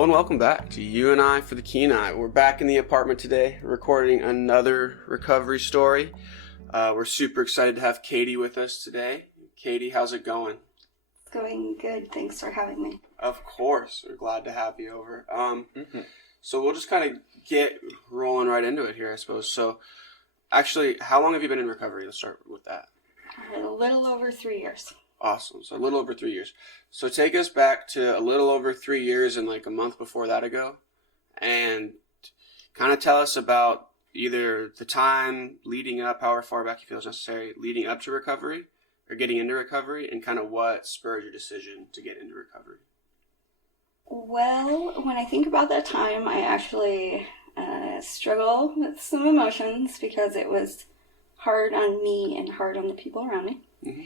Hello and welcome back to You and I for the Kenai. We're back in the apartment today, recording another recovery story. We're super excited to have Kaitie with us today. Kaitie, how's it going? It's going good. Thanks for having me. Of course. We're glad to have you over. So we'll just kind of get rolling right into it here, I suppose. So actually, how long have you been in recovery? Let's start with that. A little over 3 years. Awesome. So a little over 3 years. So take us back to a little over 3 years and like a month before that ago, and kind of tell us about either the time leading up, however far back you feel is necessary, leading up to recovery or getting into recovery, and kind of what spurred your decision to get into recovery. Well, when I think about that time, I actually struggle with some emotions because it was hard on me and hard on the people around me. Mm-hmm.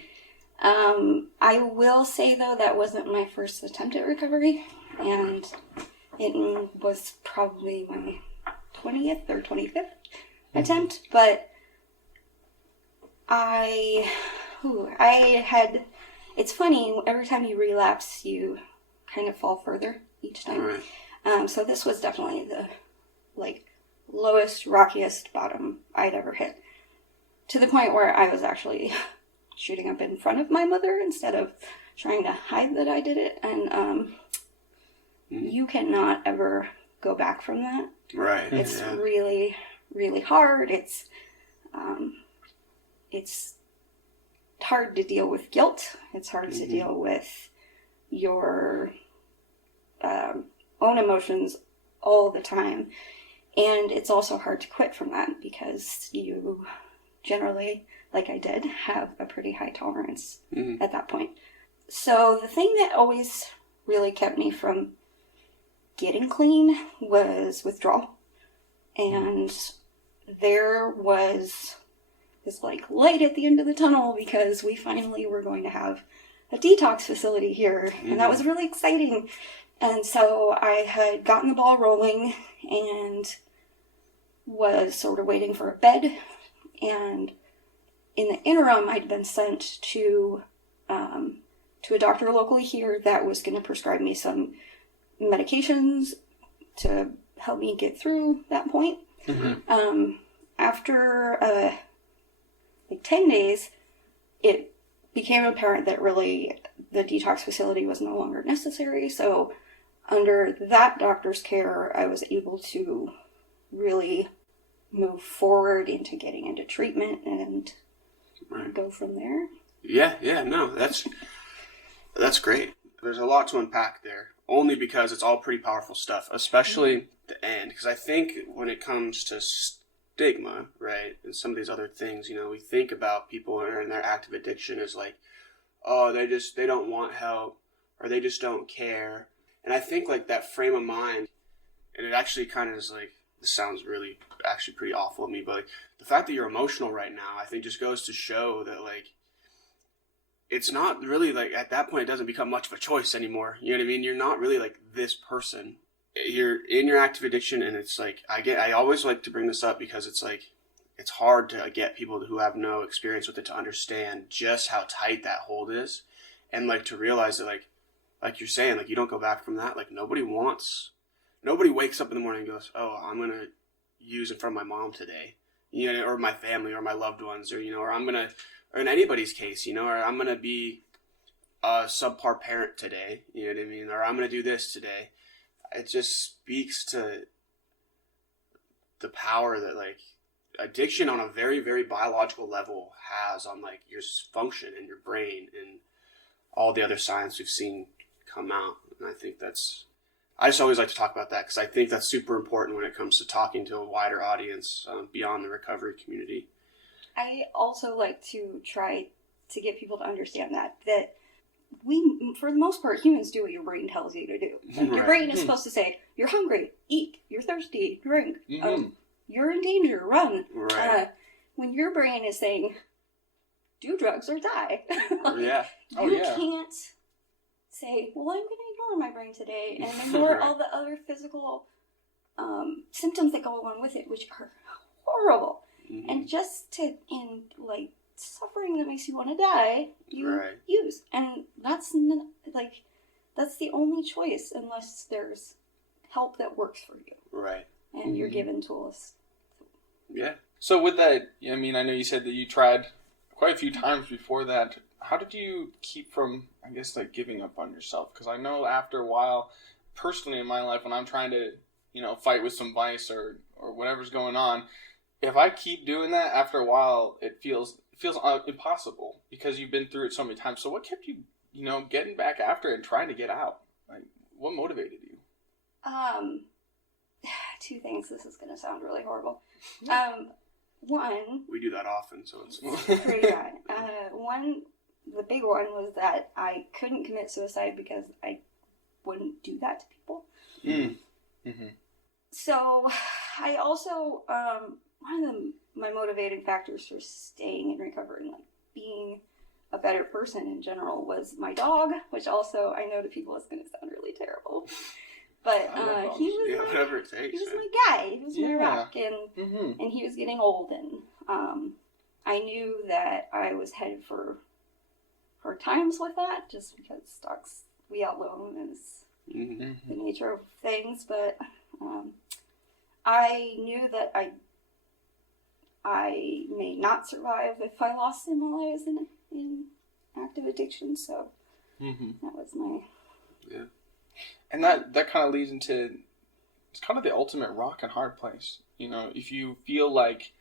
I will say, though, that wasn't my first attempt at recovery, and it was probably my 20th or 25th attempt, but it's funny, every time you relapse, you kind of fall further each time. Right. So this was definitely the, lowest, rockiest bottom I'd ever hit, to the point where I was actually shooting up in front of my mother instead of trying to hide that I did it. And you cannot ever go back from that. Right. It's really, really hard. It's hard to deal with guilt. It's hard to deal with your own emotions all the time. And it's also hard to quit from that because you generally, like I did, have a pretty high tolerance at that point. So the thing that always really kept me from getting clean was withdrawal. And there was this light at the end of the tunnel because we finally were going to have a detox facility here. And that was really exciting. And so I had gotten the ball rolling and was sort of waiting for a bed. And in the interim, I'd been sent to a doctor locally here that was going to prescribe me some medications to help me get through that point. After 10 days, it became apparent that really the detox facility was no longer necessary. So under that doctor's care, I was able to really move forward into getting into treatment and go from there. No, that's great. There's a lot to unpack there, only because it's all pretty powerful stuff, especially the end, because I think when it comes to stigma, right, and some of these other things, we think about people who are in their active addiction as they don't want help, or they just don't care. And I think that frame of mind, and it actually kind of is this sounds really actually pretty awful of me, but the fact that you're emotional right now, I think just goes to show that it's not really at that point it doesn't become much of a choice anymore. You know what I mean? You're not really this person. You're in your active addiction, and it's I always like to bring this up because it's it's hard to get people who have no experience with it to understand just how tight that hold is, and to realize that like you're saying, you don't go back from that. Nobody wakes up in the morning and goes, oh, I'm going to use in front of my mom today, or my family or my loved ones, or I'm going to, or in anybody's case, or I'm going to be a subpar parent today, you know what I mean? Or I'm going to do this today. It just speaks to the power that addiction on a very, very biological level has on your function in your brain and all the other science we've seen come out. And I think I just always like to talk about that because I think that's super important when it comes to talking to a wider audience beyond the recovery community. I also like to try to get people to understand that we, for the most part, humans do what your brain tells you to do. Your brain is supposed to say, you're hungry, eat, you're thirsty, drink, you're in danger, run. Right. When your brain is saying, do drugs or die. You can't say, well, I'm going to ignore my brain today and ignore all the other physical symptoms that go along with it, which are horrible. And just to end suffering that makes you want to die, you use. And that's the only choice unless there's help that works for you. Right. And you're given tools. Yeah. So with that, I mean, I know you said that you tried quite a few times before that. How did you keep from, I guess, like giving up on yourself? Because I know after a while, personally in my life, when I'm trying to, fight with some vice or whatever's going on, if I keep doing that, after a while, it feels impossible because you've been through it so many times. So what kept you, getting back after it and trying to get out? Like, what motivated you? Two things. This is going to sound really horrible. One, we do that often, so it's pretty bad. One, the big one was that I couldn't commit suicide because I wouldn't do that to people. Mm-hmm. So I also, one of my motivating factors for staying in recovery and like being a better person in general was my dog, which also I know to people is going to sound really terrible. But he was whatever it takes. He was my guy. He was my rock, and he was getting old, and I knew that I was headed for hard times with that, just because dogs we all know is the nature of things. But I knew that I may not survive if I lost him while I was in active addiction. So that was my And that kind of leads into, it's kind of the ultimate rock and hard place. If you feel like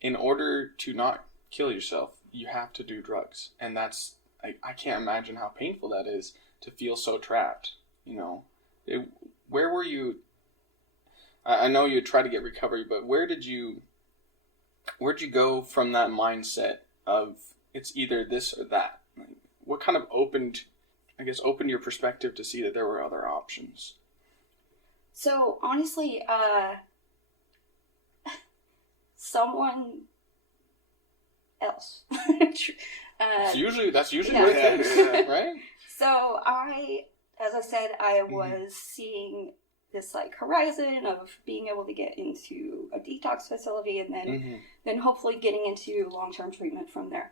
in order to not kill yourself, you have to do drugs. And that's, I can't imagine how painful that is to feel so trapped. Where were you? I know you tried to get recovery, but where'd you go from that mindset of it's either this or that? Like, what kind of opened your perspective to see that there were other options? So honestly, someone else. That's usually what yeah. it is, right? So as I said, I was seeing this like horizon of being able to get into a detox facility and then hopefully getting into long-term treatment from there.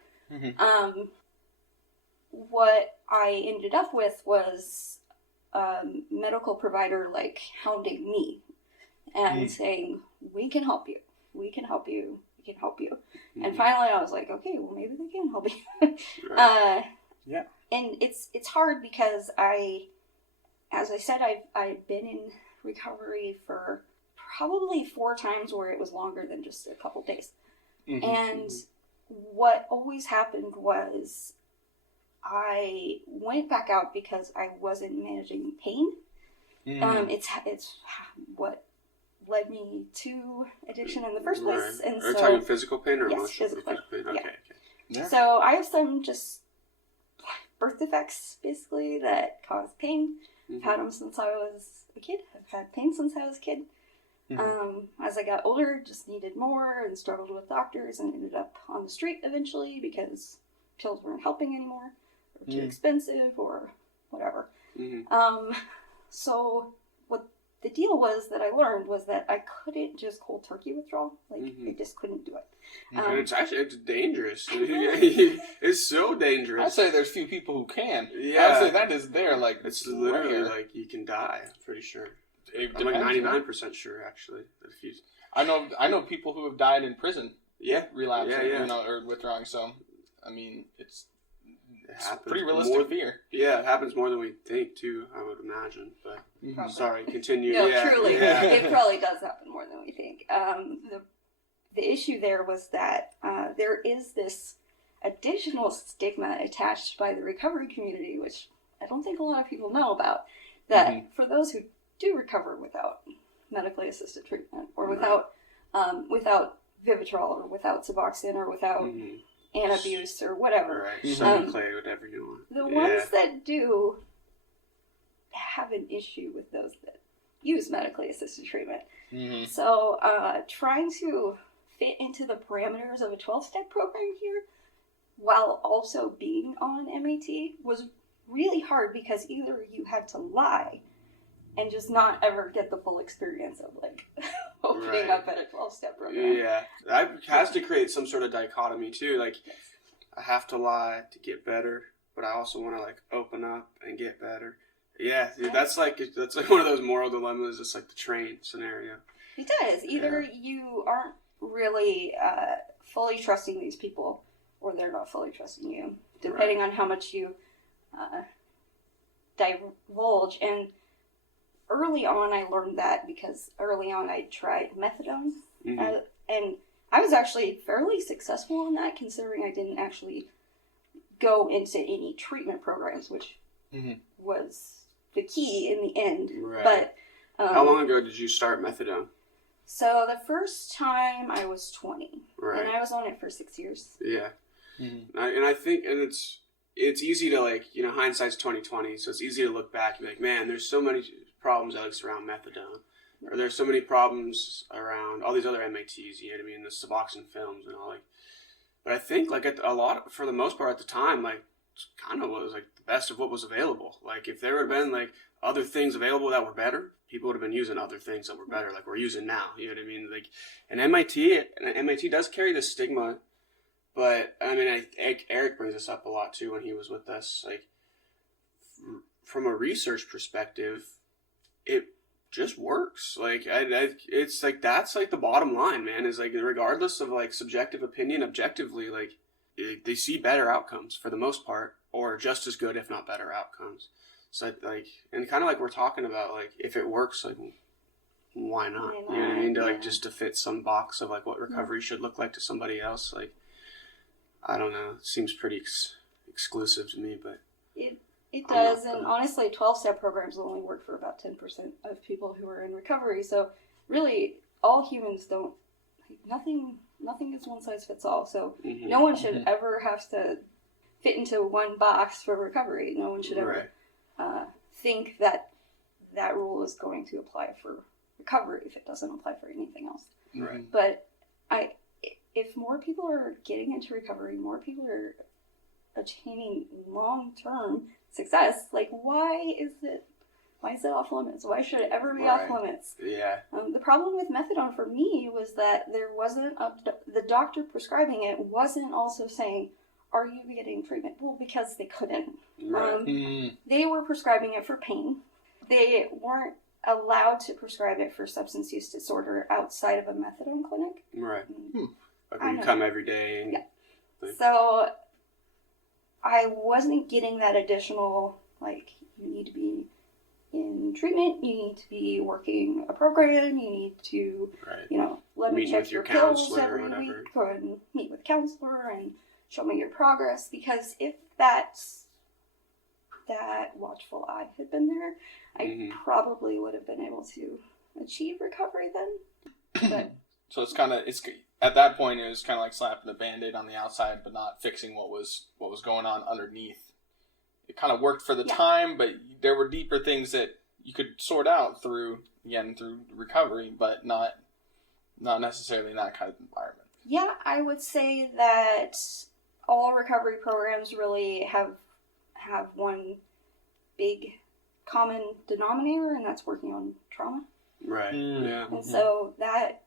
What I ended up with was a medical provider like hounding me and saying, we can help you. We can help you. We can help you. And finally I was like, okay, well maybe they can help me. And it's hard because as I said, I've been in recovery for probably 4 times where it was longer than just a couple days. And what always happened was I went back out because I wasn't managing pain. It's what led me to addiction in the first place. And Are you talking physical pain or yes, emotional physical pain? Okay. Yeah. So I have some just birth defects, basically, that cause pain. I've had them since I was a kid. I've had pain since I was a kid. As I got older, just needed more and struggled with doctors and ended up on the street eventually because pills weren't helping anymore, or too expensive, or whatever. So what the deal was that I learned was that I couldn't just cold turkey withdraw. Like, I just couldn't do it. And it's dangerous. It's so dangerous. I'd say there's few people who can. Yeah. I'd say that is there. Like, it's literally like you can die. I'm pretty sure. I'm like 99% sure, actually. If you... I know people who have died in prison. Yeah. Relapsing, or withdrawing. So, I mean, it's pretty realistic more, fear. Yeah, it happens more than we think, too, I would imagine. But, sorry, continue. No, truly. It probably does happen more than we think. The issue there was that there is this additional stigma attached by the recovery community, which I don't think a lot of people know about, that for those who do recover without medically assisted treatment, or without Vivitrol, or without Suboxone, or without Antabuse, or whatever. Right, Subuclay, whatever you want. The ones that do have an issue with those that use medically assisted treatment. So trying to fit into the parameters of a 12-step program here while also being on MAT was really hard, because either you had to lie and just not ever get the full experience of like opening up at a 12-step program. Yeah, that has to create some sort of dichotomy too. Like, I have to lie to get better, but I also want to like open up and get better. Yeah, dude, that's like one of those moral dilemmas. It's like the train scenario. It does. Either you aren't really fully trusting these people, or they're not fully trusting you, depending on how much you divulge. And early on, I learned that because early on I tried methadone, and I was actually fairly successful on that, considering I didn't actually go into any treatment programs, which was the key in the end. Right. But how long ago did you start methadone? So the first time I was 20, right, and I was on it for 6 years. Yeah, and I think, and it's easy to, like, you know, hindsight's 20/20, so it's easy to look back and be like, man, there's so many problems at least around methadone, or there's so many problems around all these other MATs. You know what I mean? The Suboxone films and all, like. But I think, like, for the most part at the time, like, kind of was like the best of what was available. Like, if there would have been like other things available that were better, people would have been using other things that were better, like we're using now. You know what I mean? Like, and MIT does carry this stigma, but I mean, Eric brings this up a lot too when he was with us. Like, from a research perspective, it just works. Like, it's like that's like the bottom line, man. Is like, regardless of like subjective opinion, objectively, like, they see better outcomes for the most part, or just as good, if not better outcomes. So, like, and kind of like we're talking about, like, if it works, like, why not? You know what I mean? To, like, just to fit some box of, like, what recovery should look like to somebody else. Like, I don't know. It seems pretty exclusive to me, but... It does, and honestly, 12-step programs only work for about 10% of people who are in recovery. So, really, all humans don't... Nothing is one size fits all. So, no one should ever have to fit into one box for recovery. No one should ever think that that rule is going to apply for recovery if it doesn't apply for anything else. Right. But if more people are getting into recovery, more people are attaining long-term success, like, why is it off limits? Why should it ever be off limits? Yeah. The problem with methadone for me was that there wasn't the doctor prescribing it wasn't also saying, are you getting treatment? Well, because they couldn't. Right. They were prescribing it for pain. They weren't allowed to prescribe it for substance use disorder outside of a methadone clinic. Right. Like, when you come every day. And, like, so I wasn't getting that additional, like, you need to be in treatment, you need to be working a program, you need to, you know, let me check your pills every week, and meet with a counselor and show me your progress, because if that watchful eye had been there, I probably would have been able to achieve recovery then. But so it's at that point it was kind of like slapping a Band-Aid on the outside, but not fixing what was going on underneath. It kind of worked for the time, but there were deeper things that you could sort out through recovery, but not necessarily in that kind of environment. Yeah, I would say that all recovery programs really have one big common denominator, and that's working on trauma. Right. Yeah. And so that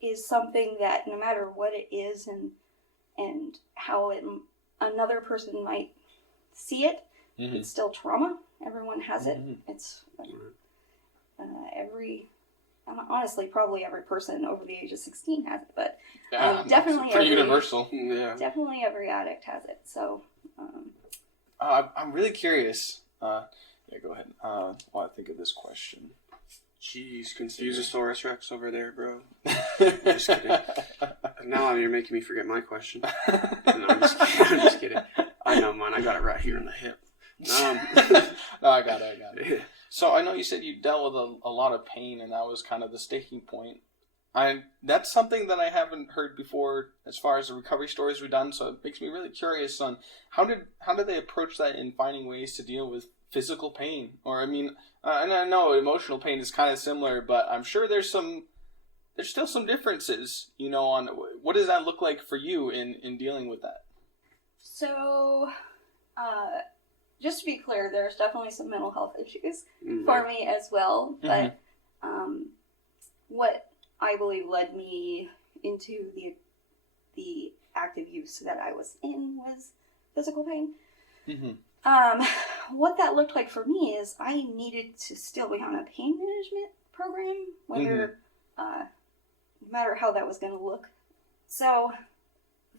is something that no matter what it is and how another person might see it, it's still trauma. Everyone has it. It's honestly, probably every person over the age of 16 has it, but definitely pretty universal. Definitely every addict has it. So I'm really curious. Go ahead. While I think of this question. Jeez, Confusosaurus Rex over there, bro. Just kidding. Now you're making me forget my question. No, I'm just kidding. I know mine. I got it right here in the hip. No, I got it. Yeah. So I know you said you dealt with a lot of pain, and that was kind of the sticking point. That's something that I haven't heard before as far as the recovery stories we've done, so it makes me really curious on how did they approach that in finding ways to deal with physical pain? Or, I mean, and I know emotional pain is kind of similar, but I'm sure there's still some differences, you know, on what does that look like for you in dealing with that? So, just to be clear, there's definitely some mental health issues for me as well, but what I believe led me into the active use that I was in was physical pain. what that looked like for me is I needed to still be on a pain management program, whether, no matter how that was going to look. So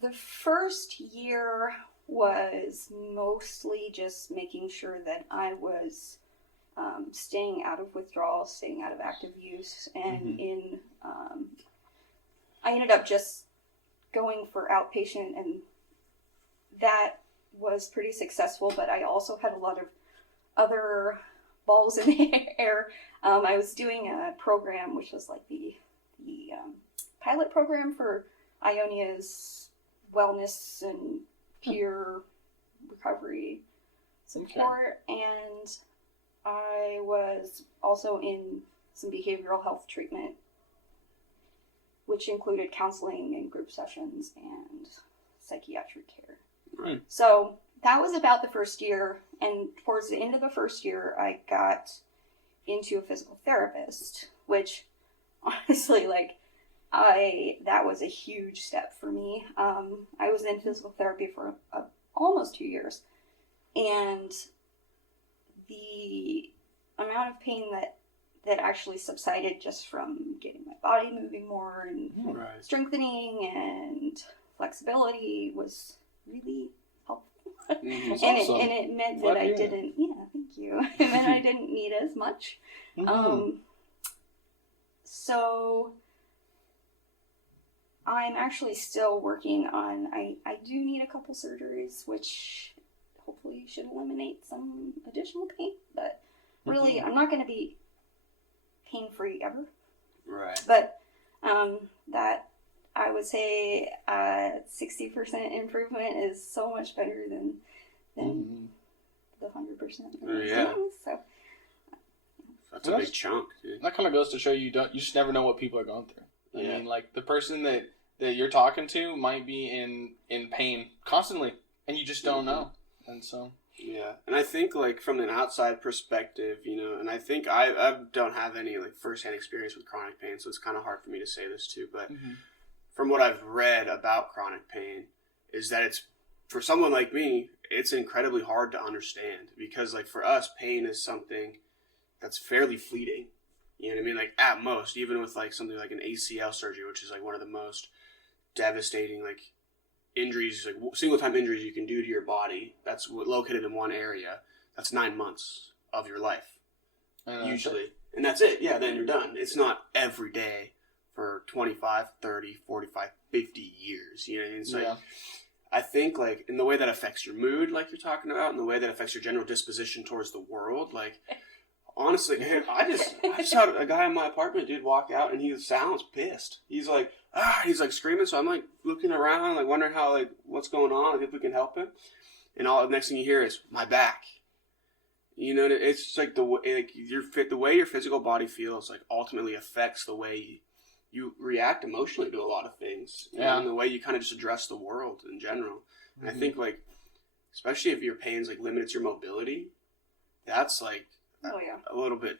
the first year was mostly just making sure that I was staying out of withdrawal, staying out of active use, and I ended up just going for outpatient, and that was pretty successful, but I also had a lot of other balls in the air. I was doing a program, which was like the pilot program for Ionia's wellness and peer recovery support, and I was also in some behavioral health treatment, which included counseling and group sessions and psychiatric care. Right. So that was about the first year, and towards the end of the first year, I got into a physical therapist, which honestly, that was a huge step for me. I was in physical therapy for almost 2 years, and the amount of pain that actually subsided just from getting my body moving more and strengthening and flexibility was really helpful. Mm-hmm. And it meant that I didn't, thank you. It meant I didn't need as much. Mm-hmm. So I'm actually still working on, I do need a couple surgeries, which hopefully should eliminate some additional pain, but really I'm not going to be pain-free ever. Right. But that, I would say 60% improvement is so much better than the 100%. Yeah. So that's a big chunk, dude. That kind of goes to show you just never know what people are going through. I mean, like, the person that you're talking to might be in pain constantly, and you just don't know. And so... Yeah, and I think, like, from an outside perspective, and I think I don't have any, like, first-hand experience with chronic pain, so it's kind of hard for me to say this too, but from what I've read about chronic pain is that it's, for someone like me, it's incredibly hard to understand, because, like, for us, pain is something that's fairly fleeting. You know what I mean? Like, at most, even with, like, something like an ACL surgery, which is, like, one of the most devastating, like, injuries, like single-time injuries you can do to your body, that's located in one area, that's 9 months of your life, usually. And that's it. Yeah, then you're done. It's not every day for 25, 30, 45, 50 years. You know what I mean? So I think, like, in the way that affects your mood, like you're talking about, and the way that affects your general disposition towards the world, like, honestly, I just had a guy in my apartment, dude, walk out, and he sounds pissed. He's like screaming, so I'm, like, looking around, like, wondering how, like, what's going on, like, if we can help him. And all the next thing you hear is, my back. You know, it's just, like, the way your physical body feels, like, ultimately affects the way you react emotionally to a lot of things. Yeah. And the way you kind of just address the world in general. And I think, like, especially if your pain's, like, limits your mobility, that's, like, a little bit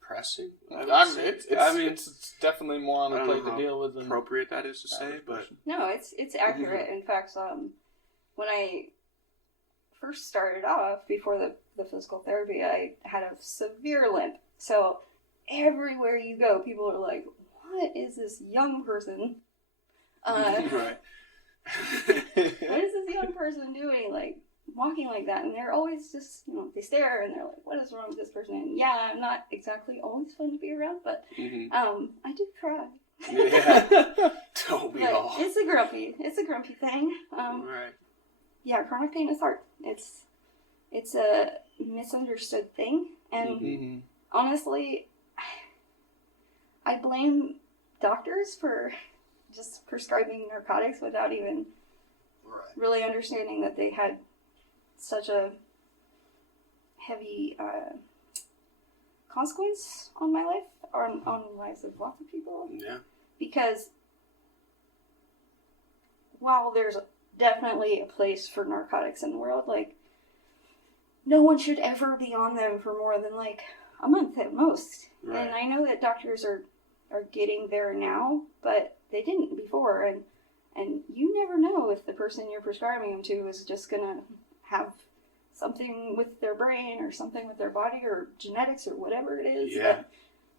depressing. It's definitely more on the plate to deal with. Appropriate that is to say, but no, it's accurate. In fact, when I first started off before the physical therapy, I had a severe limp. So everywhere you go, people are like, "What is this young person? Right. What is this young person doing? Like, walking like that?" And they're always just, they stare and they're like, "What is wrong with this person?" And yeah, I'm not exactly always fun to be around, but I do cry. Yeah. Don't we all? It's a grumpy thing. Right. Yeah, chronic pain is hard. It's a misunderstood thing, and honestly, I blame doctors for just prescribing narcotics without even really understanding that they had such a heavy consequence on my life, or on the lives of lots of people. Yeah. Because while there's definitely a place for narcotics in the world, like, no one should ever be on them for more than, like, a month at most. Right. And I know that doctors are getting there now, but they didn't before, and you never know if the person you're prescribing them to is just gonna have something with their brain or something with their body or genetics or whatever it is Yeah. that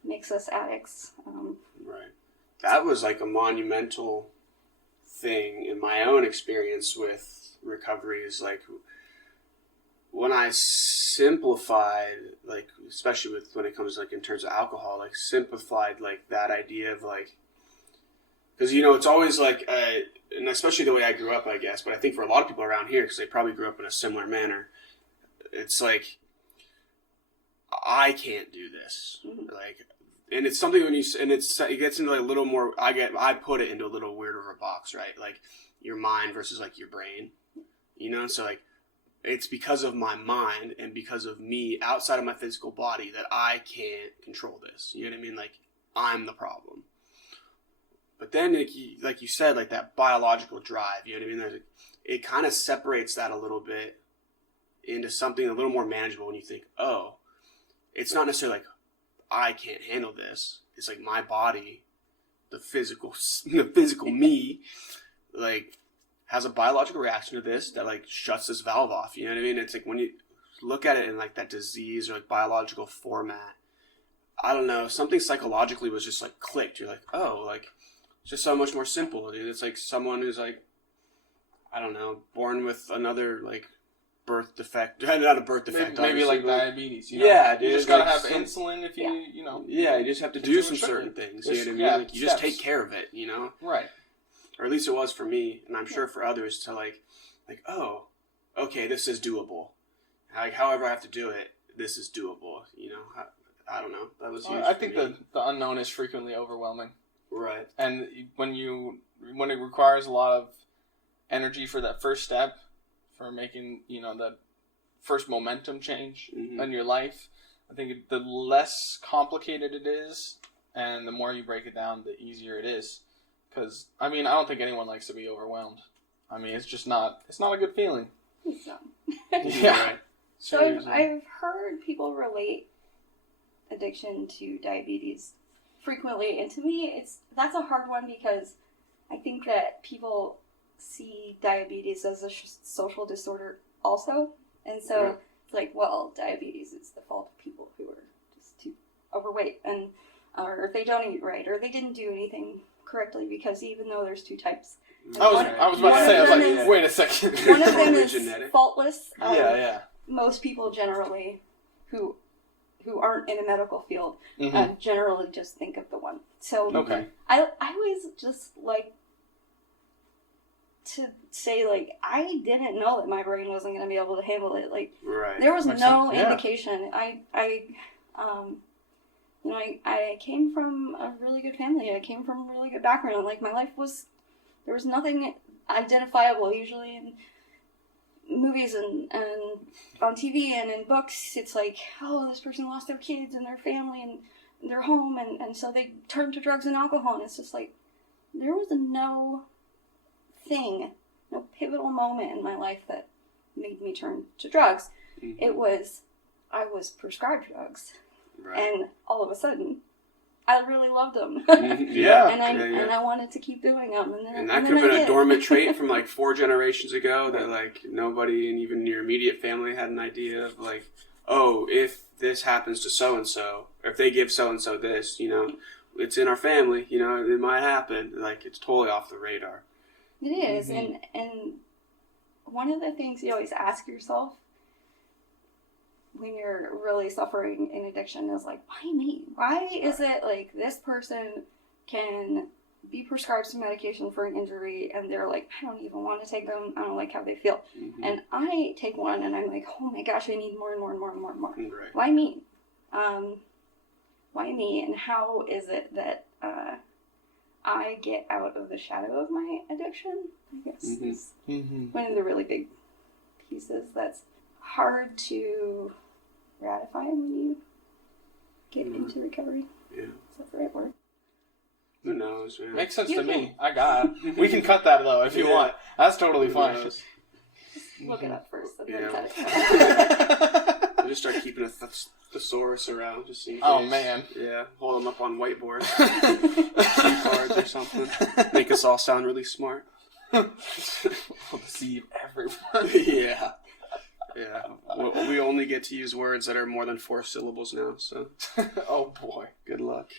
makes us addicts. Right. That was like a monumental thing in my own experience with recovery, is like when I simplified, like, especially with when it comes like in terms of alcohol, like simplified like that idea of like, because it's always like, and especially the way I grew up, I guess, but I think for a lot of people around here, because they probably grew up in a similar manner, it's like, I can't do this. Mm-hmm. Like, and it's something it gets into like a little more, I put it into a little weirder of a box, right? Like your mind versus like your brain, so like, it's because of my mind and because of me outside of my physical body that I can't control this. You know what I mean? Like, I'm the problem. But then, like you said, like that biological drive, you know what I mean? It kind of separates that a little bit into something a little more manageable when you think, oh, it's not necessarily like, I can't handle this. It's like my body, the physical me, like, has a biological reaction to this that like shuts this valve off. You know what I mean? It's like when you look at it in like that disease or like biological format, I don't know, something psychologically was just like clicked. You're like, oh, like it's just so much more simple, dude. It's like someone who's like, I don't know, born with another like birth defect, not a birth defect, maybe like diabetes. Yeah, dude. You just gotta have insulin if you, Yeah, you just have to do some certain things. You know what I mean? Yeah, like you just take care of it. Right. Or at least it was for me, and I'm sure for others to like, oh, okay, this is doable. Like, however I have to do it, this is doable. I don't know. That was huge. I think the unknown is frequently overwhelming. Right. And when it requires a lot of energy for that first step, for making that first momentum change in your life, I think the less complicated it is, and the more you break it down, the easier it is. Because, I don't think anyone likes to be overwhelmed. It's just not, it's not a good feeling. So, Yeah. Right. So I've heard people relate addiction to diabetes frequently, and to me, that's a hard one because I think that people see diabetes as a social disorder also, and so it's like, well, diabetes is the fault of people who are just too overweight, and or they don't eat right, or they didn't do anything correctly, because even though there's two types, I was about to say, I was like, wait a second. One of them is genetic. Faultless. Yeah. Most people generally who aren't in a medical field generally just think of the one. So okay. I always just like to say, like, I didn't know that my brain wasn't going to be able to handle it. Like, there was no indication. I came from a really good family. I came from a really good background. Like, my life there was nothing identifiable. Usually in movies and on TV and in books, it's like, oh, this person lost their kids and their family and their home, and so they turned to drugs and alcohol. And it's just like, there was no pivotal moment in my life that made me turn to drugs. I was prescribed drugs. Right. And all of a sudden, I really loved them. And I wanted to keep doing them. And that could have been a dormant trait from like 4 generations ago that like nobody and even your immediate family had an idea of, like, oh, if this happens to so-and-so, or if they give so-and-so this, it's in our family, it might happen. Like, it's totally off the radar. It is. And one of the things you always ask yourself when you're really suffering in addiction is like, why me? Why is it like this person can be prescribed some medication for an injury and they're like, I don't even want to take them. I don't like how they feel. And I take one and I'm like, oh my gosh, I need more and more and more and more and more. Right. Why me? Why me? And how is it that I get out of the shadow of my addiction? I guess is one of the really big pieces that's hard to ratify when you get into recovery. Yeah. Is that the right word? Who knows, man? Makes sense to me. I got it. We can cut that, though, if you want. That's totally fine. Just look it up first and then cut it. I'll just start keeping a thesaurus around, just in case. Oh, man. Yeah, hold them up on whiteboards. Cue cards or something. Make us all sound really smart. We'll deceive everyone. Yeah. Yeah. We only get to use words that are more than 4 syllables now, so. Oh, boy. Good luck.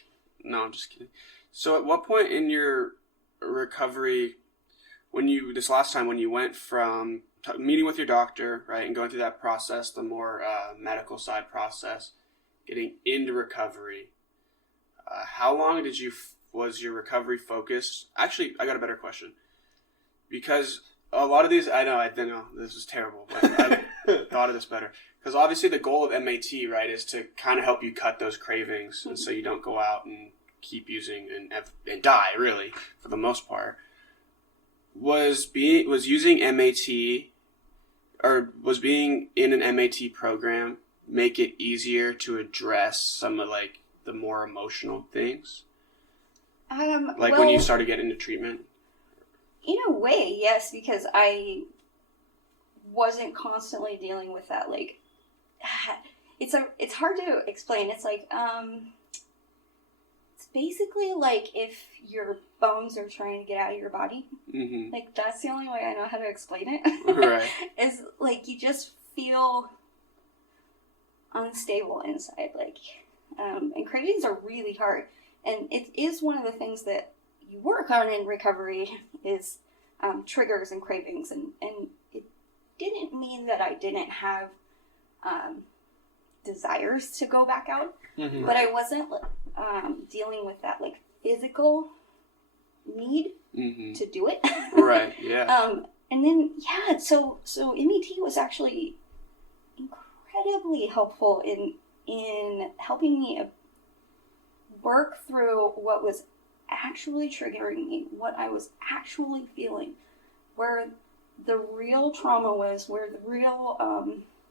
No, I'm just kidding. So at what point in your recovery, this last time when you went from meeting with your doctor, right, and going through that process, the more medical side process, getting into recovery, how long was your recovery focused? Actually, I got a better question. Because a lot of these, I know, this is terrible, but I thought of this better. Because obviously the goal of MAT, right, is to kind of help you cut those cravings, and so you don't go out and keep using and die, really, for the most part. Was using MAT, or was being in an MAT program, make it easier to address some of, like, the more emotional things? When you started getting into treatment? In a way, yes, because I wasn't constantly dealing with that. Like, it's hard to explain. It's like, it's basically like if your bones are trying to get out of your body. Mm-hmm. Like, that's the only way I know how to explain it. Right. Is like you just feel unstable inside. Like, and cravings are really hard. And it is one of the things that you work on in recovery is triggers and cravings. And it didn't mean that I didn't have desires to go back out. Mm-hmm. But I wasn't dealing with that, like, physical need to do it. Right, yeah. And then, yeah, so MET was actually incredibly helpful in helping me work through what was actually triggering me, what I was actually feeling, where the real trauma was, where the real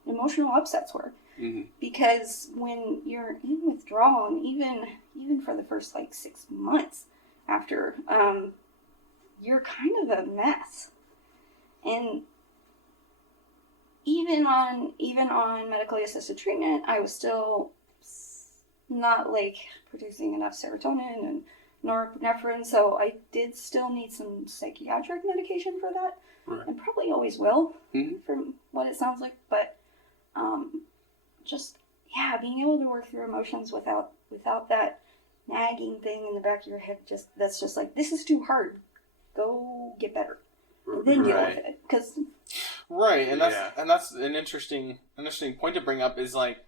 emotional upsets were. Mm-hmm. Because when you're in withdrawal, and even for the first, like, 6 months after, you're kind of a mess. And even on medically assisted treatment, I was still not, like, producing enough serotonin and norepinephrine, so I did still need some psychiatric medication for that, right. And probably always will, from what it sounds like. But just, yeah, being able to work through emotions without that nagging thing in the back of your head, that's just like, this is too hard. Go get better, and then deal with it. Right, and that's an interesting point to bring up. Is, like,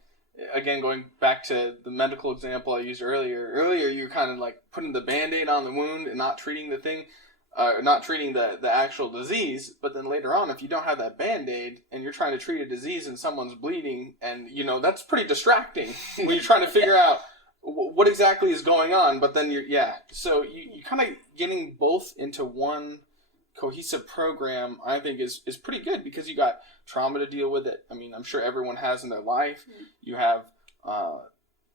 again, going back to the medical example I used earlier. Earlier, you were kind of like putting the Band-Aid on the wound and not treating the thing, not treating the actual disease. But then later on, if you don't have that Band-Aid and you're trying to treat a disease and someone's bleeding, and, you know, that's pretty distracting when you're trying to figure out what exactly is going on. But then so you kind of getting both into one cohesive program, I think is pretty good, because you got trauma to deal with it. I mean, I'm sure everyone has in their life. Mm-hmm. You have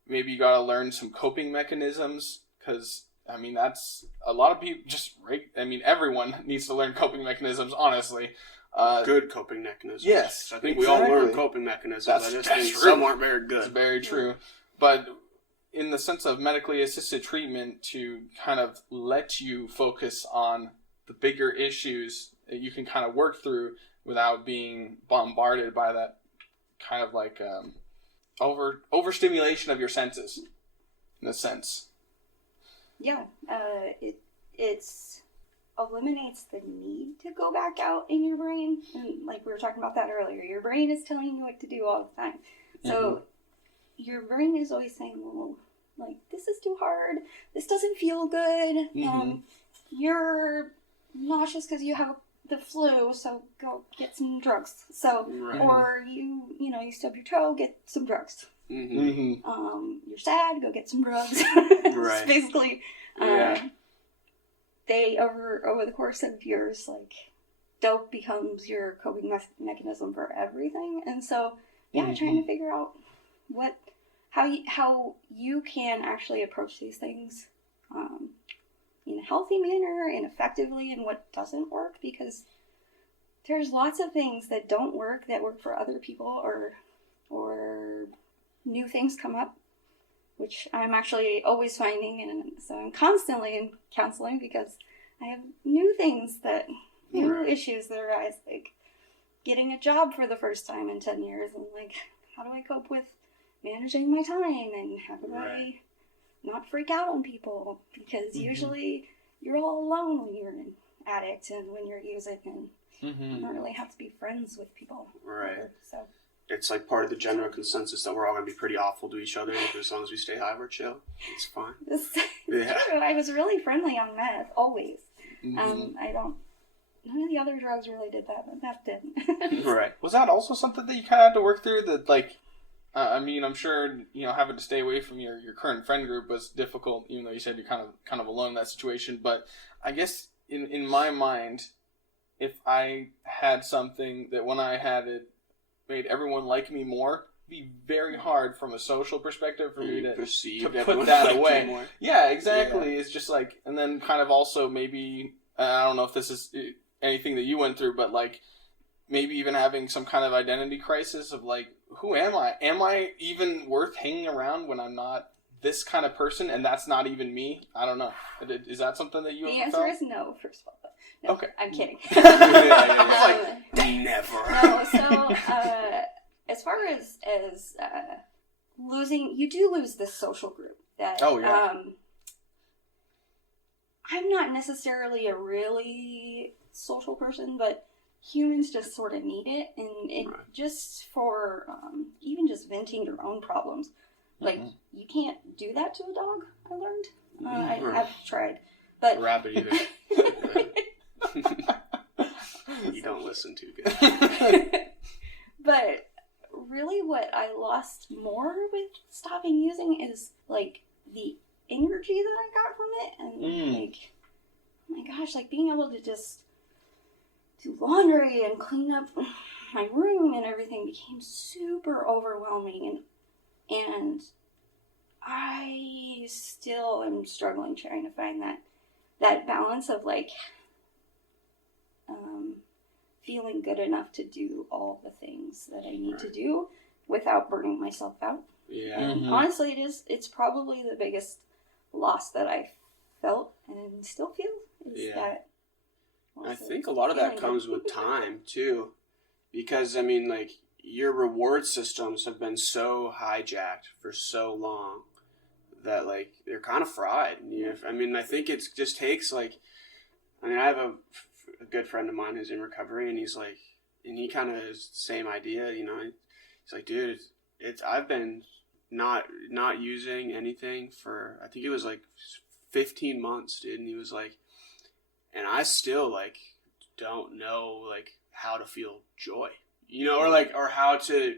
maybe you got to learn some coping mechanisms, because I mean, that's a lot of people everyone needs to learn coping mechanisms, honestly. Good coping mechanisms. Yes, I think we all learn coping mechanisms. I just think some aren't very good. It's very true. But in the sense of medically assisted treatment, to kind of let you focus on the bigger issues that you can kind of work through without being bombarded by that kind of like overstimulation of your senses, in a sense. Yeah, it eliminates the need to go back out in your brain. And like we were talking about that earlier, your brain is telling you what to do all the time. So your brain is always saying, well, like, this is too hard. This doesn't feel good. You're nauseous because you have the flu, so go get some drugs. So, or you stub your toe, get some drugs. You're sad, go get some drugs. It's basically, they over the course of years, like, dope becomes your coping mechanism for everything. And so, trying to figure out how you can actually approach these things in a healthy manner and effectively, and what doesn't work, because there's lots of things that don't work that work for other people, or new things come up, which I'm actually always finding, and so I'm constantly in counseling because I have new things new issues that arise. Like, getting a job for the first time in 10 years. And like, how do I cope with managing my time? And how do I not freak out on people? Because usually you're all alone when you're an addict and when you're using, and you don't really have to be friends with people. Right. So it's like part of the general consensus that we're all going to be pretty awful to each other, but as long as we stay high, we're chill. It's fine. It's true. I was really friendly on meth, always. None of the other drugs really did that, but meth did. Right. Was that also something that you kind of had to work through? That, like, I mean, I'm sure, you know, having to stay away from your current friend group was difficult, even though you said you're kind of alone in that situation. But I guess in my mind, if I had something that when I had it made everyone like me more, it'd be very hard from a social perspective for me to put that away. Yeah, exactly. Yeah. It's just like, and then kind of also maybe, I don't know if this is anything that you went through, but like maybe even having some kind of identity crisis of like, who am I? Am I even worth hanging around when I'm not this kind of person and that's not even me? I don't know. Is that something that you ever felt? The answer is no, first of all. No, okay. I'm kidding. Never. No, so as far as losing, you do lose this social group. That, I'm not necessarily a really social person, but humans just sort of need it, and it just for even just venting your own problems. Like you can't do that to a dog. I learned. I've tried, but rabbit either. You don't listen too good. But really what I lost more with stopping using is like the energy that I got from it, and like, oh my gosh, like being able to just do laundry and clean up my room and everything became super overwhelming, and I still am struggling trying to find that balance of like feeling good enough to do all the things that I need to do without burning myself out. Yeah. And honestly, it's probably the biggest loss that I felt and still feel is that. I think a lot of that comes with time too, because I mean, like, your reward systems have been so hijacked for so long that like they're kind of fried. I mean, I think it just takes like, I mean, I have a good friend of mine who's in recovery, and he's like, and he kind of is the same idea, you know. He's like, dude, I've been not using anything for, I think it was like 15 months, dude, and he was like, and I still like don't know like how to feel joy, you know, or how to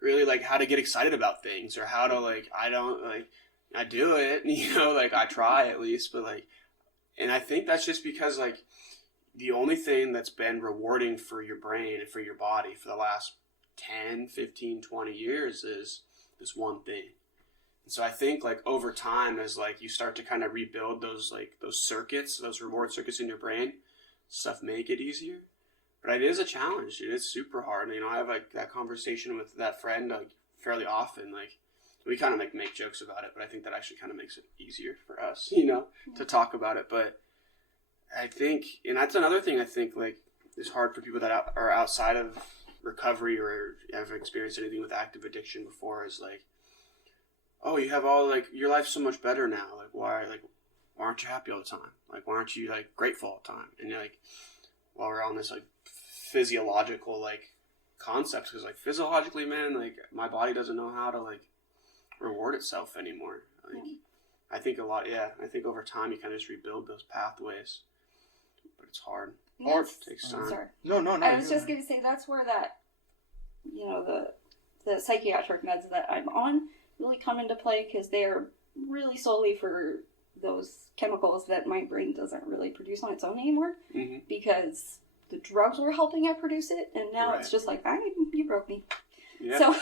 really like how to get excited about things, or how to like, I don't like, I do it, you know, like I try at least, but like, and I think that's just because like the only thing that's been rewarding for your brain and for your body for the last 10, 15, 20 years is this one thing. And so I think like over time, as like you start to kind of rebuild those circuits, those reward circuits in your brain, stuff may get easier. But it is a challenge, dude. It's super hard. You know, I have like that conversation with that friend like fairly often. Like we kind of like make jokes about it, but I think that actually kind of makes it easier for us, you know, to talk about it. But I think, and that's another thing I think like is hard for people that are outside of recovery or have experienced anything with active addiction before, is like, oh, you have all like your life's so much better now. Like why aren't you happy all the time? Like why aren't you like grateful all the time? And you're like, well, we're on this like physiological like concepts, because like physiologically, man, like my body doesn't know how to like reward itself anymore. Like I think I think over time you kind of just rebuild those pathways, but it's hard. Or it takes time. Sorry. No. I was just going to say that's where that, you know, the psychiatric meds that I'm on really come into play, because they are really solely for those chemicals that my brain doesn't really produce on its own anymore, because the drugs were helping it produce it, and now it's just like, you broke me. Yeah. So,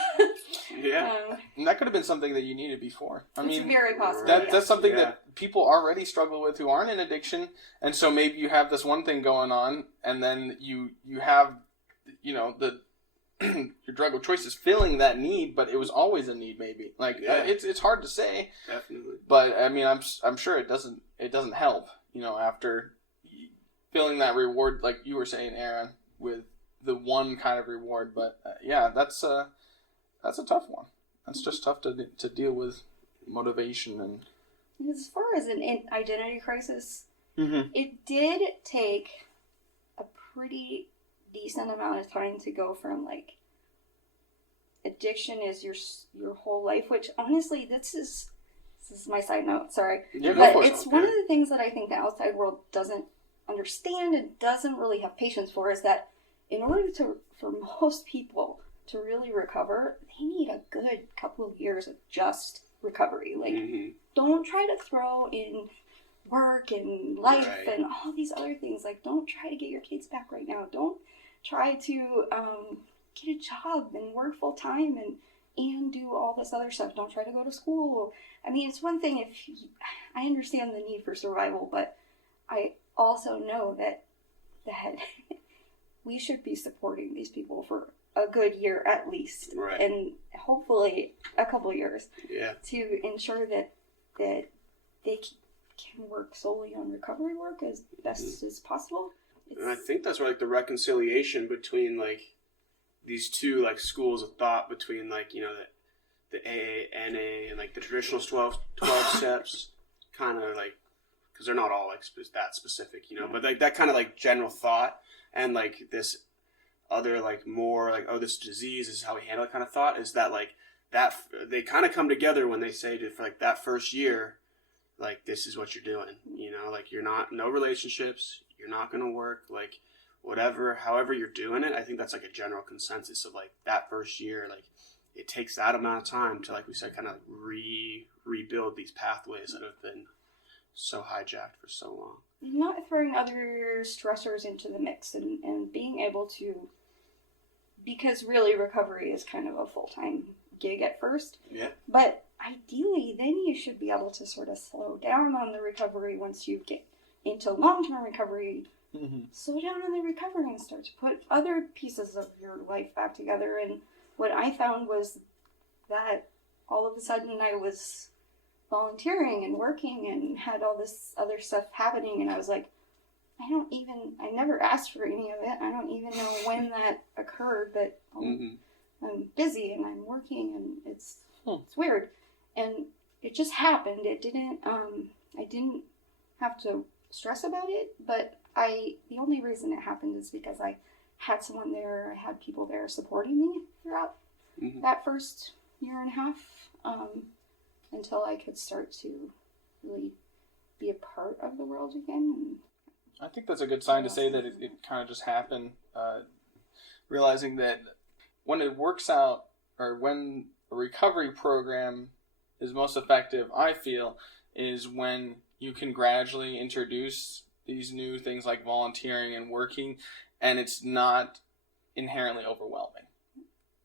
and that could have been something that you needed before. It's very possible. That's something that people already struggle with who aren't in addiction, and so maybe you have this one thing going on, and then you have, you know, the your drug of choice is filling that need, but it was always a need, maybe. Like it's hard to say. Definitely. But I mean, I'm sure it doesn't help, you know, after filling that reward, like you were saying, Aaron, with the one kind of reward. But yeah, that's a tough one. That's just tough to deal with motivation and. As far as an identity crisis, Mm-hmm. it did take a pretty decent amount of time to go from like addiction is your whole life, which honestly this is my side note, sorry, Yeah, but it's one of the things that I think the outside world doesn't understand and doesn't really have patience for, is that in order for most people to really recover, they need a good couple of years of just recovery. Like, don't try to throw in work and life and all these other things. Like, don't try to get your kids back right now. Don't try to get a job and work full time and do all this other stuff. Don't try to go to school. I mean, it's one thing if I understand the need for survival, but I also know that we should be supporting these people for a good year at least, and hopefully a couple of years, to ensure that they can work solely on recovery work as best as possible. And I think that's where like the reconciliation between like these two like schools of thought, between like, you know, the AA, NA, and like the traditional 12 steps, kind of like, because they're not all like that specific, you know, but like that kind of like general thought, and like this other like more like, oh, this disease is how we handle it kind of thought, is that like that they kind of come together when they say for like that first year, like, this is what you're doing, you know, like you're not, no relationships, you're not going to work, like whatever, however you're doing it. I think that's like a general consensus of like that first year, like it takes that amount of time to, like we said, kind of rebuild these pathways that have been so hijacked for so long. Not throwing other stressors into the mix and being able to, because really recovery is kind of a full-time gig at first. Yeah. But ideally, then you should be able to sort of slow down on the recovery once you get into long-term recovery. Mm-hmm. Slow down on the recovery and start to put other pieces of your life back together. And what I found was that all of a sudden I was volunteering and working and had all this other stuff happening, and I was like, I never asked for any of it. I don't even know when that occurred, but I'm busy and I'm working, and it's weird. And it just happened. It didn't, I didn't have to stress about it, but the only reason it happened is because I had someone there, I had people there supporting me throughout that first year and a half, until I could start to really be a part of the world again. And I think that's a good sign to say that it kind of just happened, realizing that when it works out, or when a recovery program is most effective, I feel, is when you can gradually introduce these new things like volunteering and working, and it's not inherently overwhelming,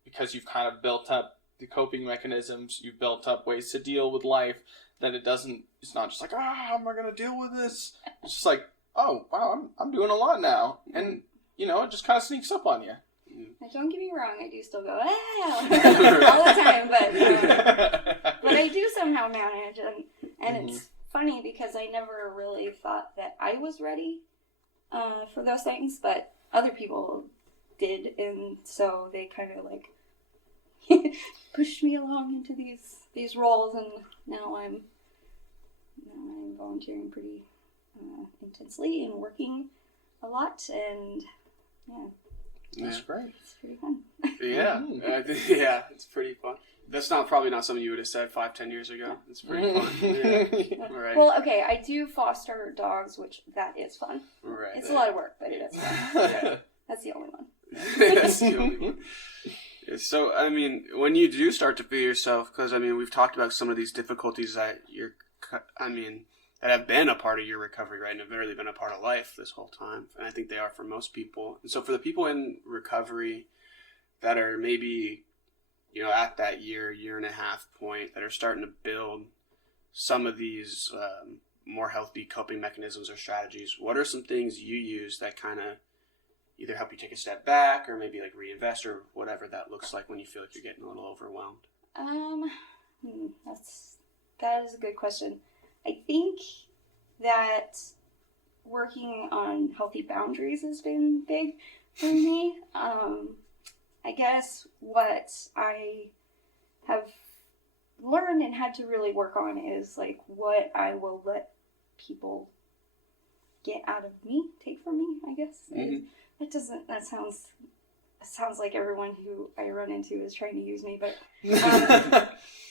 because you've kind of built up the coping mechanisms, you've built up ways to deal with life, that it's not just like, how am I going to deal with this? It's just like, oh, wow, I'm doing a lot now. And, you know, it just kind of sneaks up on you. Now, don't get me wrong, I do still go, all the time, but I do somehow manage, and it's funny because I never really thought that I was ready for those things, but other people did, and so they kind of like pushed me along into these roles, and now I'm volunteering pretty intensely and working a lot, and that's great. It's pretty fun. Yeah, it's pretty fun. That's probably not something you would have said 5-10 years ago. It's pretty fun. Yeah. Right. Well, okay, I do foster dogs, which that is fun. Right. It's a lot of work, but it is fun. That's the only one. That's the only one. So, I mean, when you do start to feel yourself, because, I mean, we've talked about some of these difficulties that that have been a part of your recovery, right, and have really been a part of life this whole time, and I think they are for most people. And so for the people in recovery that are maybe, you know, at that year and a half point, that are starting to build some of these more healthy coping mechanisms or strategies, what are some things you use that kind of either help you take a step back or maybe like reinvest, or whatever that looks like when you feel like you're getting a little overwhelmed? That is a good question. I think that working on healthy boundaries has been big. for me. I guess what I have learned and had to really work on is like what I will let people get out of me, take from me, I guess. Mm-hmm. That sounds like everyone who I run into is trying to use me, but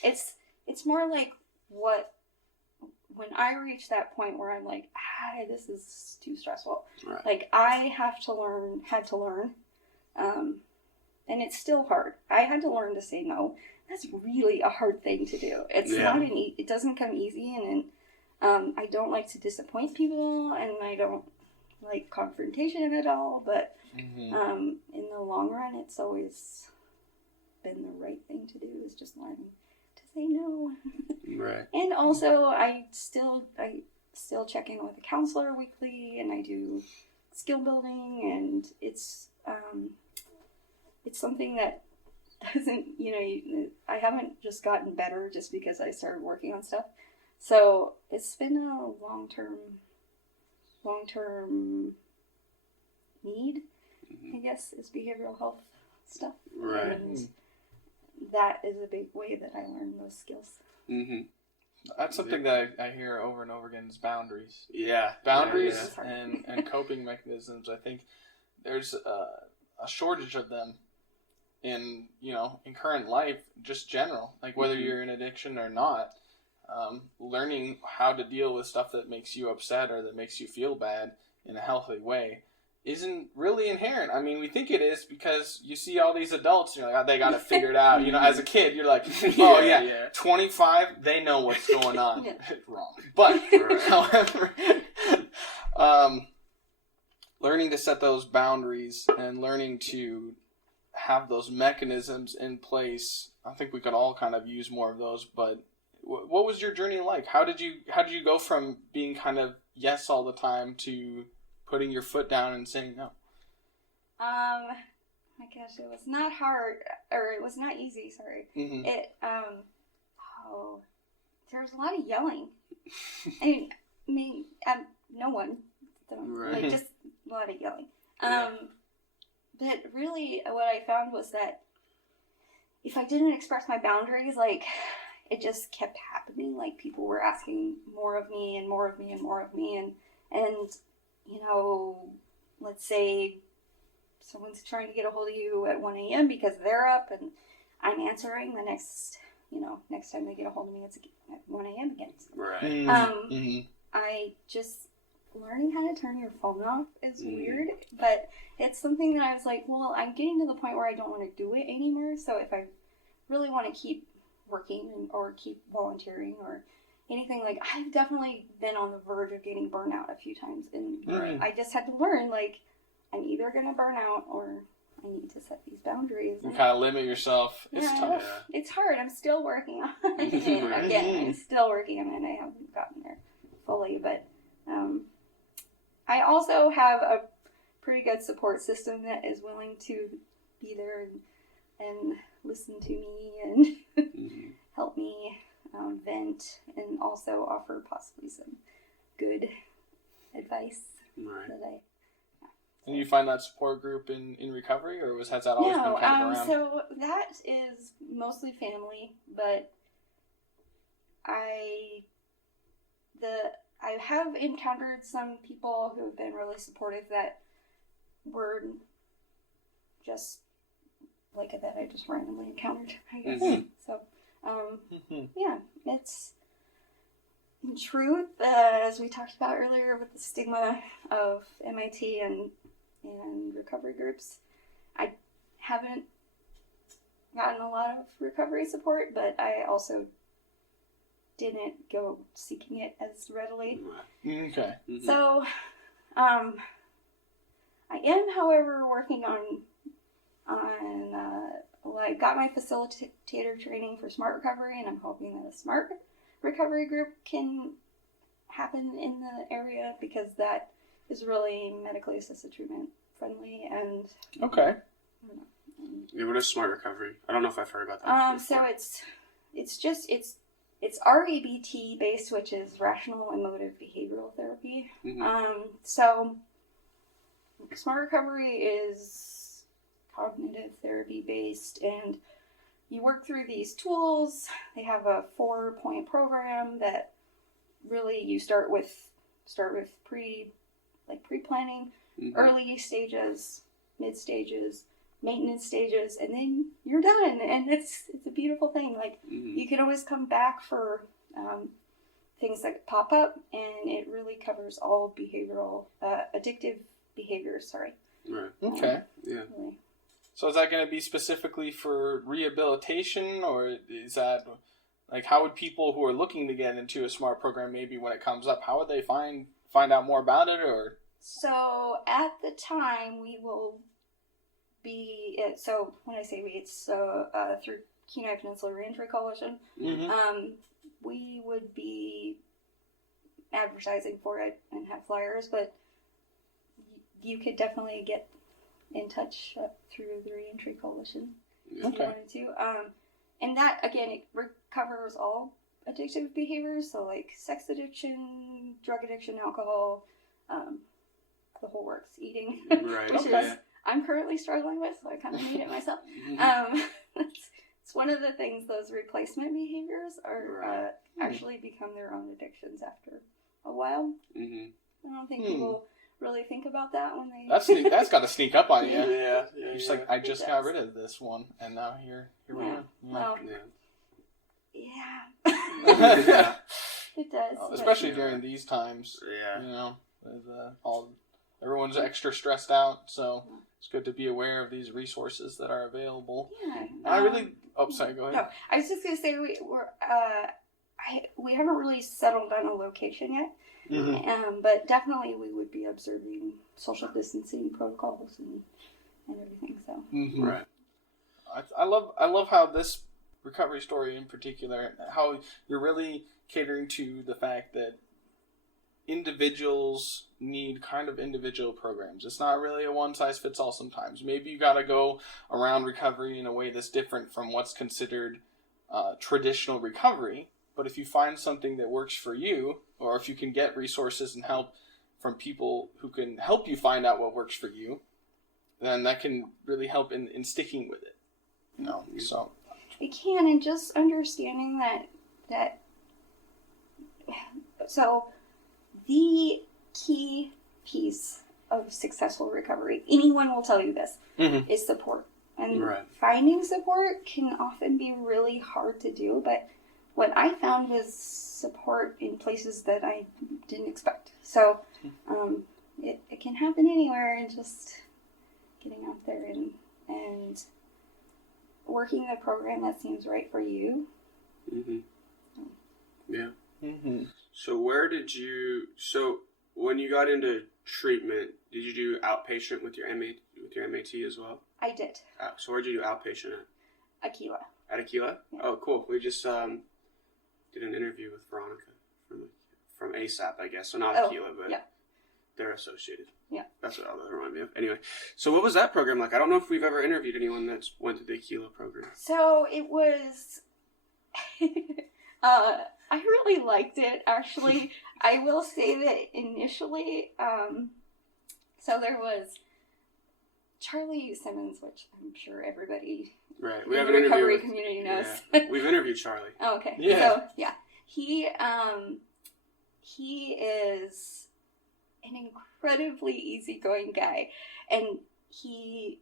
it's more like when I reach that point where I'm like, this is too stressful. Right. Like I had to learn, and it's still hard. I had to learn to say no. That's really a hard thing to do. It's not it doesn't come easy, and I don't like to disappoint people, and I don't like confrontation at all, but in the long run, it's always been the right thing to do, is just learning to say no. Right. And also, I still check in with a counselor weekly, and I do skill building, and it's something that doesn't, I haven't just gotten better just because I started working on stuff. So it's been a long-term need, I guess, is behavioral health stuff. Right. And that is a big way that I learned those skills. Mm-hmm. That's something that I hear over and over again is boundaries. Yeah. Boundaries Yeah. and coping mechanisms. I think there's a shortage of them in current life, just general. Like whether you're in addiction or not, learning how to deal with stuff that makes you upset or that makes you feel bad in a healthy way isn't really inherent. I mean, we think it is because you see all these adults, you're like, they got it figured out. As a kid, you're like, 25, they know what's going on. Wrong. But, however, learning to set those boundaries and learning to have those mechanisms in place, I think we could all kind of use more of those. But what was your journey like? How did you go from being kind of yes all the time to putting your foot down and saying no? My gosh, it was not hard, or it was not easy, sorry. Mm-hmm. There was a lot of yelling. I mean, no one. Right. Like, just a lot of yelling. But really, what I found was that if I didn't express my boundaries, like, it just kept happening. Like, people were asking more of me and more of me and more of me, and let's say someone's trying to get a hold of you at 1 a.m. because they're up and I'm answering. The next time they get a hold of me, it's at 1 a.m. again. Right. I just, learning how to turn your phone off is weird, but it's something that I was like, well, I'm getting to the point where I don't want to do it anymore. So if I really want to keep working or keep volunteering or anything, like, I've definitely been on the verge of getting burnout a few times, and I just had to learn, like, I'm either going to burn out or I need to set these boundaries. You kind of limit yourself. It's tough. It's hard. I'm still working on it. Again, I'm still working on it. I haven't gotten there fully, but I also have a pretty good support system that is willing to be there and listen to me and help me vent, and also offer possibly some good advice. Right. And you find that support group in recovery, or has that always been kind of around? So that is mostly family, but I have encountered some people who have been really supportive that were just like that I just randomly encountered, I guess. Mm-hmm. So, yeah, it's in truth, as we talked about earlier with the stigma of MIT and recovery groups, I haven't gotten a lot of recovery support, but I also didn't go seeking it as readily. Okay. Mm-hmm. So, I am, however, working on I got my facilitator training for Smart Recovery, and I'm hoping that a Smart Recovery group can happen in the area, because that is really medically assisted treatment friendly. And okay. Yeah, what is Smart Recovery? I don't know if I've heard about that. So it's REBT based, which is Rational Emotive Behavioral Therapy. Mm-hmm. So Smart Recovery is cognitive therapy based, and you work through these tools. They have a 4-point program that really you start with pre-planning, early stages, mid stages, maintenance stages, and then you're done. And it's a beautiful thing. Like you can always come back for things that pop up, and it really covers all behavioral, addictive behaviors. Sorry. Right. Okay. Yeah. Really. So is that going to be specifically for rehabilitation, or is that like how would people who are looking to get into a SMART program, maybe when it comes up, how would they find out more about it? Or So at the time we will be so when I say we, it's through Kenai Peninsula Reentry Coalition. We would be advertising for it and have flyers, but you could definitely get in touch through the Reentry Coalition if you wanted to. And that, again, it covers all addictive behaviors, so like sex addiction, drug addiction, alcohol, the whole works, eating, which is I'm currently struggling with, so I kind of need it myself. It's one of the things, those replacement behaviors are actually become their own addictions after a while. I don't think people really think about that when they... That's got to sneak up on you. Yeah. You're just like, I just got rid of this one, and now here we are. Well, Yeah. It does. Especially during these times. Yeah. You know, with everyone's extra stressed out, so it's good to be aware of these resources that are available. Yeah. Sorry, go ahead. No, I was just going to say we haven't really settled on a location yet. But definitely we would be observing social distancing protocols and everything. So Right. I love how this recovery story in particular, how you're really catering to the fact that individuals need kind of individual programs. It's not really a one size fits all sometimes. Maybe you got to go around recovery in a way that's different from what's considered traditional recovery. But if you find something that works for you, or if you can get resources and help from people who can help you find out what works for you, then that can really help in sticking with it. You know, so it can, and just understanding that so the key piece of successful recovery, anyone will tell you this, is support. And finding support can often be really hard to do, but what I found was support in places that I didn't expect. So it can happen anywhere, and just getting out there and working a program that seems right for you. Yeah. So when you got into treatment, did you do outpatient with your MAT as well? I did. So where'd you do outpatient at? Aquila. At Aquila? Yeah. Oh, cool. We just did an interview with Veronica from ASAP, I guess. So not Aquila, but they're associated. Yeah. That's what that reminded me of. Anyway, so what was that program like? I don't know if we've ever interviewed anyone that's went to the Aquila program. So it was... I really liked it, actually. I will say that initially, so there was Charlie Simmons, which I'm sure everybody we have in an the recovery with, community knows. Yeah. We've interviewed Charlie. Oh, okay. Yeah. So, yeah. He is an incredibly easygoing guy, and he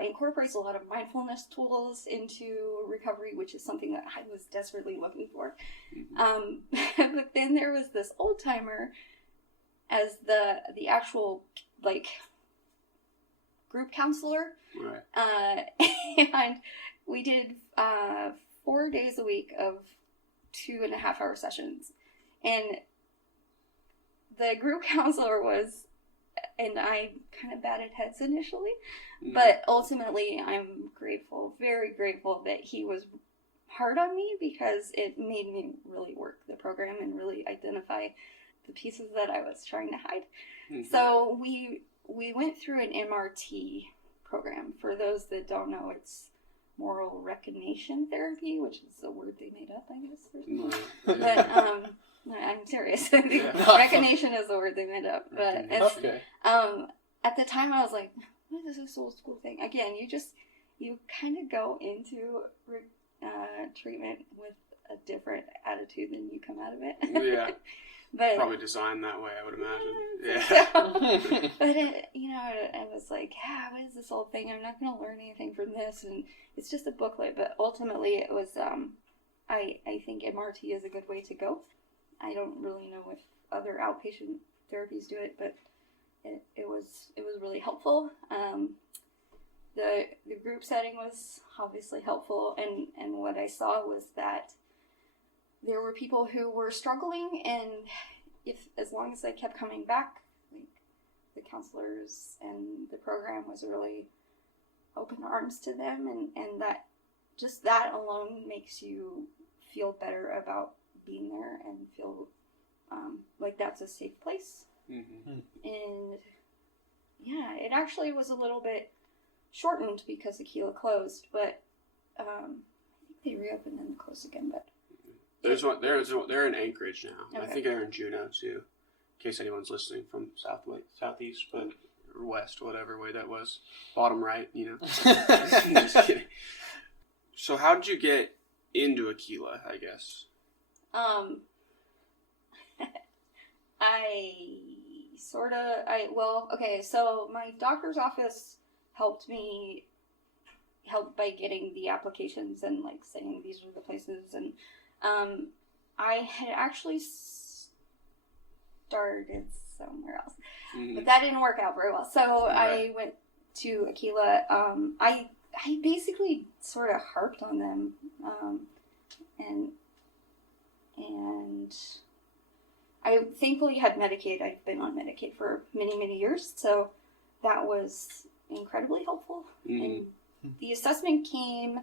incorporates a lot of mindfulness tools into recovery, which is something that I was desperately looking for. But then there was this old timer as the actual group counselor, and we did 4 days a week of 2.5-hour sessions, and the group counselor was. And I kind of batted heads initially, but ultimately I'm grateful, very grateful that he was hard on me, because it made me really work the program and really identify the pieces that I was trying to hide. So we went through an MRT program. For those that don't know, it's moral recognition therapy, which is a word they made up, I guess. Or something. Yeah. But I'm serious. Yeah. Recognition is the word they made up. But it's, Okay. at the time I was like, what is this old school thing? Again, you kind of go into treatment with a different attitude than you come out of it. Yeah. But Probably designed that way, I would imagine. Yeah. But I was like, what is this old thing? I'm not going to learn anything from this, and it's just a booklet. But ultimately, it was. I think MRT is a good way to go. I don't really know if other outpatient therapies do it, but it was really helpful. The group setting was obviously helpful, and what I saw was that there were people who were struggling, and as long as I kept coming back, like the counselors and the program was really open arms to them, and that alone makes you feel better about being there and feel like that's a safe place. Mm-hmm. And yeah, it actually was a little bit shortened because Aquila closed, but I think they reopened and closed again. But They're in Anchorage now. Okay. I think they're in Juneau too. In case anyone's listening from southeast, but or west, whatever way that was, bottom right, Just kidding. So how did you get into Aquila? I guess. So my doctor's office helped by getting the applications and like saying these are the places, and I had actually started somewhere else, but that didn't work out very well. So Right. I went to Aquila. I basically sort of harped on them, and I thankfully had Medicaid. I've been on Medicaid for many, many years, so that was incredibly helpful. Mm-hmm. And the assessment came,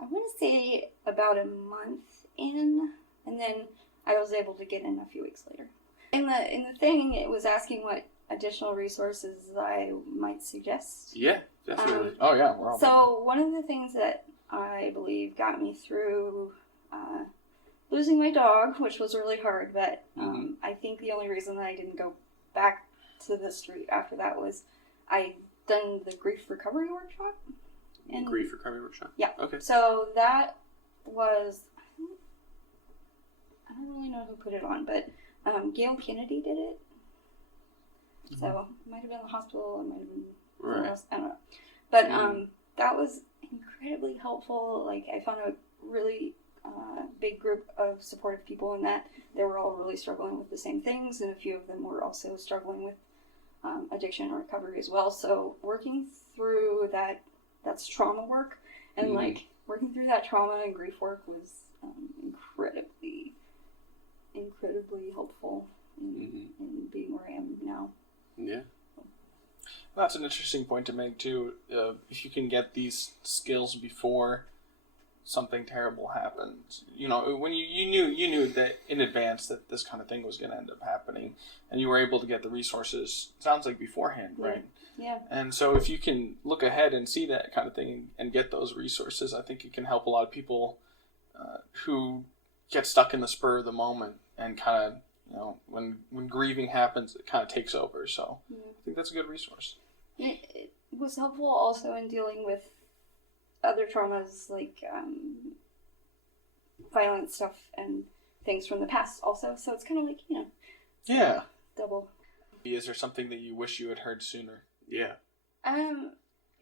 I want to say, about a month in, and then I was able to get in a few weeks later. In the thing, it was asking what additional resources I might suggest. Yeah, definitely. Oh yeah, we're all So one of the things that I believe got me through losing my dog, which was really hard, but I think the only reason that I didn't go back to the street after that was I done the grief recovery workshop. And Grief recovery workshop. Yeah. Okay. So that was, I don't really know who put it on, but Gail Kennedy did it. So it might have been the hospital, it might have been somewhere else, I don't know. But that was incredibly helpful. Like, I found a really big group of supportive people in that. They were all really struggling with the same things, and a few of them were also struggling with addiction and recovery as well. So working through that's trauma work, and like working through that trauma and grief work was incredibly helpful in being where I am now. Yeah. That's an interesting point to make too. If you can get these skills before something terrible happens, when you knew that in advance that this kind of thing was going to end up happening, and you were able to get the resources. Sounds like beforehand, right? Yeah. And so if you can look ahead and see that kind of thing and get those resources, I think it can help a lot of people who get stuck in the spur of the moment and kind of, when grieving happens, it kind of takes over. So I think that's a good resource. It was helpful also in dealing with other traumas like violent stuff and things from the past also. So it's kind of like, Yeah. double. Is there something that you wish you had heard sooner? Yeah. I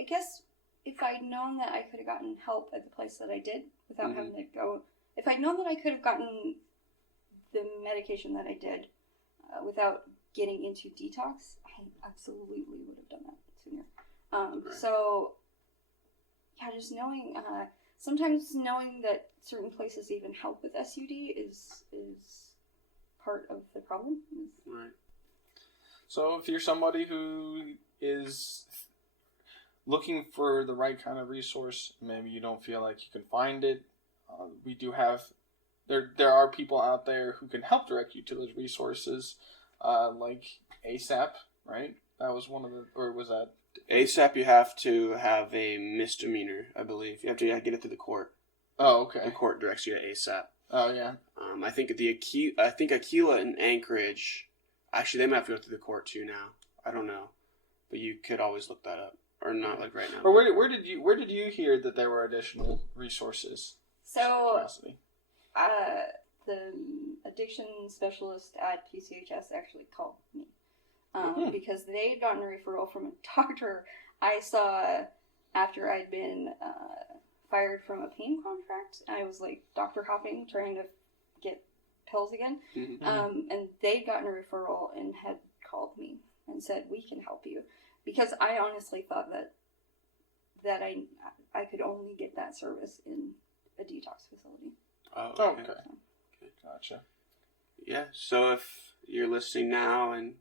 guess if I'd known that I could have gotten help at the place that I did without having to go, if I'd known that I could have gotten the medication that I did without getting into detox, I absolutely would have done that sooner. Right. So, yeah, just knowing, sometimes knowing that certain places even help with SUD is part of the problem. Right. So if you're somebody who is looking for the right kind of resource, maybe you don't feel like you can find it, we do have, there are people out there who can help direct you to those resources, like ASAP, right? That was one of the, or was that ASAP, you have to have a misdemeanor, I believe. You have to get it through the court. Oh, okay. The court directs you to ASAP. Oh, yeah. I think Aquila and Anchorage, actually, they might have to go through the court too now. I don't know, but you could always look that up, or not like right now. Or where did you hear that there were additional resources? So, the addiction specialist at PCHS actually called me because they'd gotten a referral from a doctor I saw after I'd been fired from a pain contract. I was like doctor hopping, trying to get pills again. And they'd gotten a referral and had called me and said, we can help you. Because I honestly thought that I could only get that service in a detox facility. Oh, okay. Gotcha. Yeah, so if you're listening now and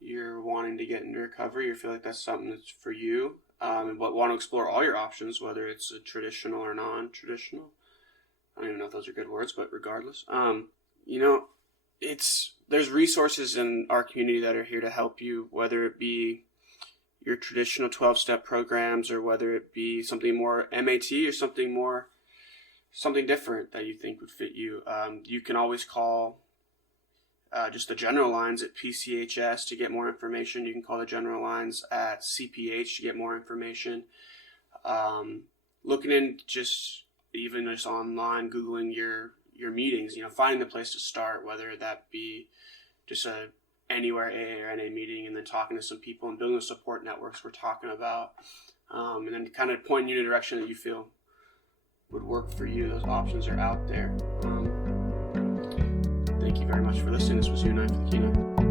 you're wanting to get into recovery, you feel like that's something that's for you, but want to explore all your options, whether it's a traditional or non-traditional. I don't even know if those are good words, but regardless, there's resources in our community that are here to help you, whether it be your traditional 12-step programs or whether it be something more MAT or something different that you think would fit you. You can always call just the general lines at PCHS to get more information. You can call the general lines at CPH to get more information. Looking in just online, Googling your meetings, finding the place to start, whether that be just a anywhere AA or NA meeting, and then talking to some people and building the support networks we're talking about, and then kind of pointing you in a direction that you feel would work for you. Those options are out there. Thank you very much for listening. This was Unite for the Kenai.